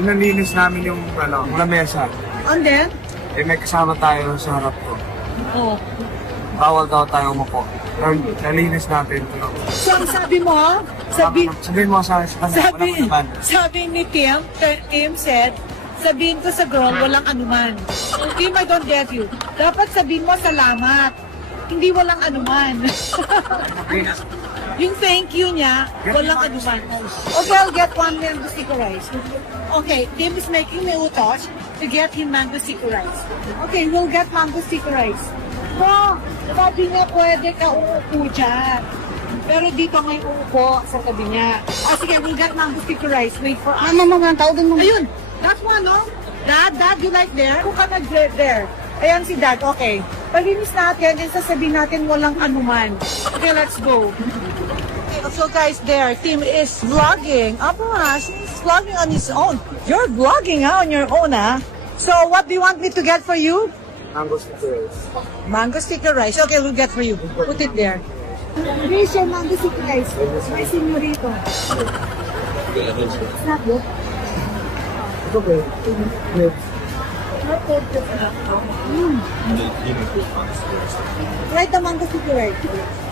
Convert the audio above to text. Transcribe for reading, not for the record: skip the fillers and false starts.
pinalinis namin yung lamesa. And then? Eh, may kasama tayo sa harap ko. Oh. Bawal daw tayo umupo. Nalinis natin. So, ang sabi mo, sabihin mo sa kanya, walang anuman. sabi ni Tim said, sabihin ko sa girl, walang anuman. Tim, I don't get you. Dapat sabihin mo, salamat. Hindi walang anuman. Yung thank you niya, walang anuman. Okay, I'll get one mango sticker rice. Okay, Tim is making me utos to get him mango sticker rice. Okay, we'll get mango sticker rice. No, sabi niya pwede ka uupo dyan. Pero dito may uupo sa tabi niya. Sige, we'll get mango sticker rice. Wait for us. Mama, tawagin mo. Ayun, that one, no? Dad, you like there? Kung ka nag-there. Ayan si Dad, okay. Palinis natin, and sasabihin natin walang anuman. Okay, let's go. So guys, there, Tim is vlogging. He's vlogging on his own. You're vlogging on your own, So what do you want me to get for you? Mango sticker rice. Mango sticker rice. Okay, we'll get for you. Put it there. Here's your mango sticker rice. My señorito. It's not good. It's okay. Try the mango sticker rice.